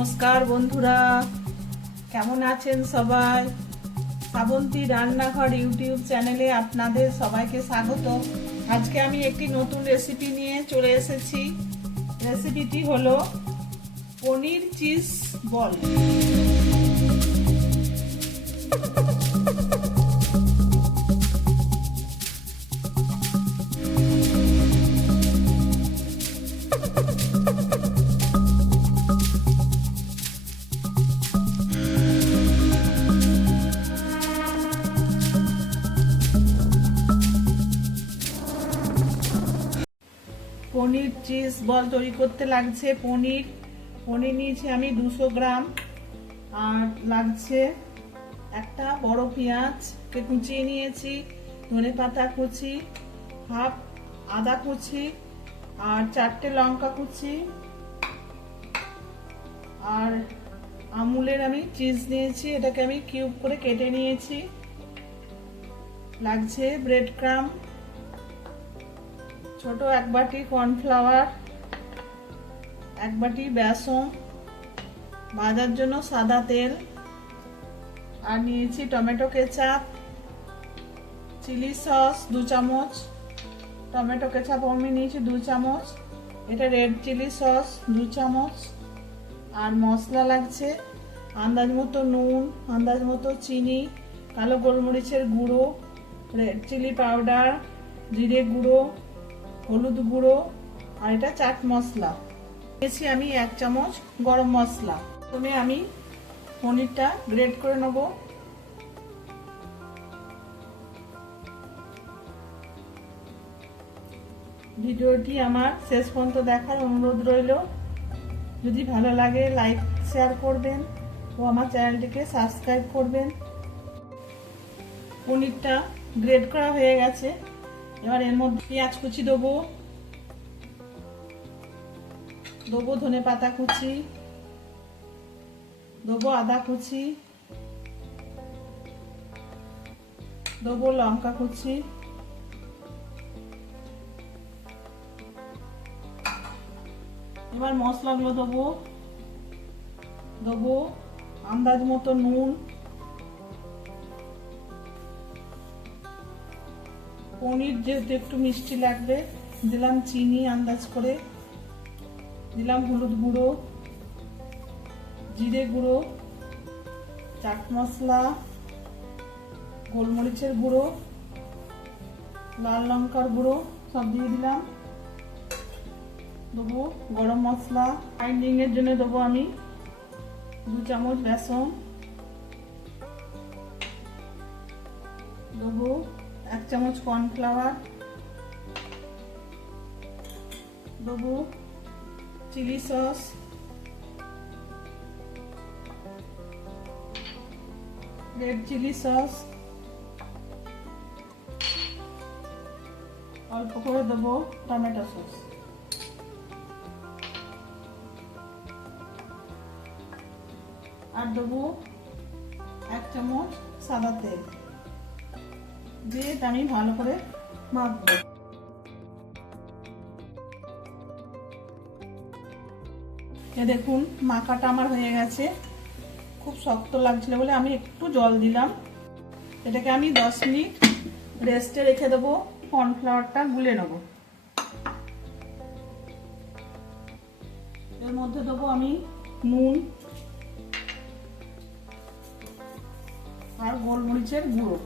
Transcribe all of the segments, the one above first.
নমস্কার বন্ধুরা, কেমন আছেন সবাই? শ্রাবন্তী রান্নাঘর ইউটিউব চ্যানেলে আপনাদের সবাইকে স্বাগত। আজকে আমি একটি নতুন রেসিপি নিয়ে চলে এসেছি। রেসিপিটি হলো পনির চিজ বল। পনির চিজ বল তৈরি করতে লাগছে পনির নিয়েছি আমি 200 গ্রাম, আর লাগছে একটা বড় পেঁয়াজকে কুচিয়ে নিয়েছি, ধনে পাতা কুচি, হাফ আদা কুচি, আর 4টে লঙ্কা কুচি, আর আমুলের আমি চিজ নিয়েছি, এটাকে আমি কিউব করে কেটে নিয়েছি। লাগছে ব্রেড ক্রাম্ব, ছোট 1 বাটি কর্নফ্লাওয়ার, 1 বাটি বেসন, ভাজার জন্য সাদা তেল, আর নিয়েছি টমেটো কেচাপ, চিলি সস 2 চামচ, টমেটো কেচাপ আমি নিয়েছি 2 চামচ, এটা রেড চিলি সস 2 চামচ, আর মশলা লাগছে আন্দাজ মতো নুন, আন্দাজ মতো চিনি, কালো গোলমরিচের গুঁড়ো, রেড চিলি পাউডার, জিরে গুঁড়ো, হলুদ গুঁড়ো, আর এটা চাট মশলা নিয়েছি আমি 1 চামচ গরম মশলা। প্রথমে আমি পনিরটা গ্রেট করে নেব। ভিডিওটি আমার শেষ পর্যন্ত দেখার অনুরোধ রইল। যদি ভালো লাগে লাইক শেয়ার করবেন ও আমার চ্যানেলটিকে সাবস্ক্রাইব করবেন। পনিরটা গ্রেট করা হয়ে গেছে, এবার এর মধ্যে পেঁয়াজ কুচি দেবো, ধনে পাতা কুচি দেবো, আদা কুচি দেবো, লঙ্কা কুচি, এবার মশলাগুলো দেবো আন্দাজ মতো নুন, পনির যেহেতু একটু মিষ্টি লাগবে দিলাম চিনি আন্দাজ করে, দিলাম হলুদ গুঁড়ো, জিরে গুঁড়ো, চাট মশলা, গোলমরিচের গুঁড়ো, লাল লঙ্কার গুঁড়ো সব দিয়ে দিলাম। দেবো গরম মশলা, বাইন্ডিং এর জন্য দেবো আমি 2 চামচ বেসন, দেবো 1 চামচ কর্নফ্লাওয়ার, দেবো chilli sauce, red chilli sauce, অল্প করে দেবো টমেটো সস, আর দেবো 1 চামচ সাদা তেল দিয়ে আমি ভালো করে মাখবো। দেখুন মাখাটা আমার হয়ে গেছে, খুব শক্ত লাগছিল বলে আমি একটু জল দিলাম। এটাকে আমি 10 মিনিট রেস্টে রেখে দেবো, কর্নফ্লাওয়ারটা গুলে নেব। এর মধ্যে দেবো আমি নুন আর গোলমরিচের গুঁড়ো।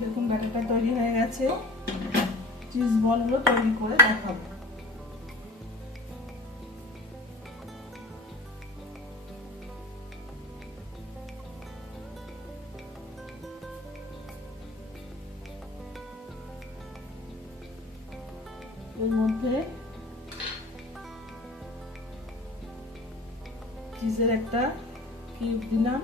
দেখুন ব্যাটারটা তৈরি হয়ে গেছে, চিজ বলগুলো তৈরি করে দেখাবো। এর মধ্যে চিজের একটা কিউব দিলাম,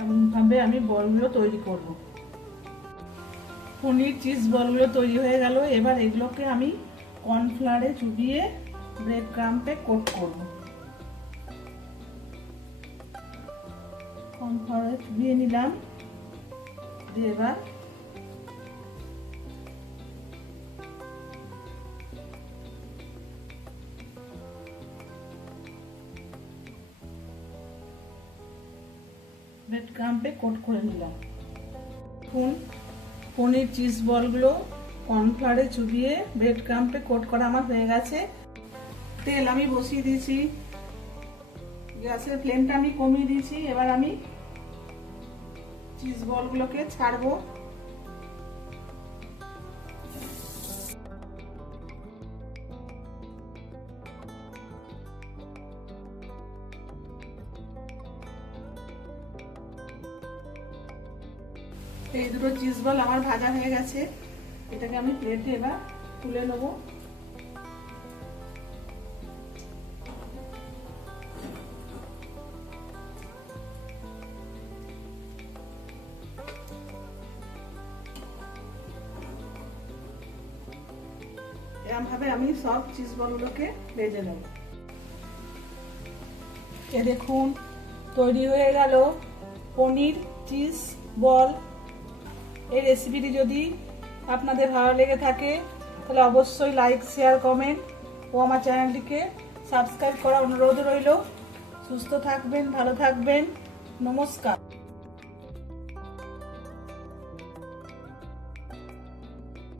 এমনভাবে আমি বলগুলো তৈরি করব। পনির চিজ বলগুলো তৈরি হয়ে গেল। এবার এগুলোকে আমি কর্নফ্লাওয়ারে চুবিয়ে ব্রেড ক্রাম্পে কোট করব। কর্নফ্লাওয়ারে চুবিয়ে নিলাম, দিয়ে এবার ব্রেড ক্রাম্পে কোট করে নিলাম। এখন পনির চিজ বলগুলো কর্নফ্লাওয়ারে চুবিয়ে ব্রেড ক্রাম্পে কোট করা আমার হয়ে গেছে। তেল আমি বসিয়ে দিয়েছি, গ্যাসের ফ্লেমটা আমি কমিয়ে দিয়েছি। এবার আমি চিজ বলগুলোকে ছাড়বো। এই দুটো চিজ বল আমার ভাজা হয়ে গেছে, এটাকে আমি প্লেটে এবার তুলে নেবো। এরকম ভাবে আমি সব চিজ বলগুলোকে ভেজে নেব। এ দেখুন তৈরি হয়ে গেল পনির চিজ বল। এই রেসিপিটি যদি আপনাদের ভালো লেগে থাকে তাহলে অবশ্যই লাইক, শেয়ার, কমেন্ট ও আমার চ্যানেলটিকে সাবস্ক্রাইব করার অনুরোধ রইল। সুস্থ থাকবেন, ভালো থাকবেন, নমস্কার।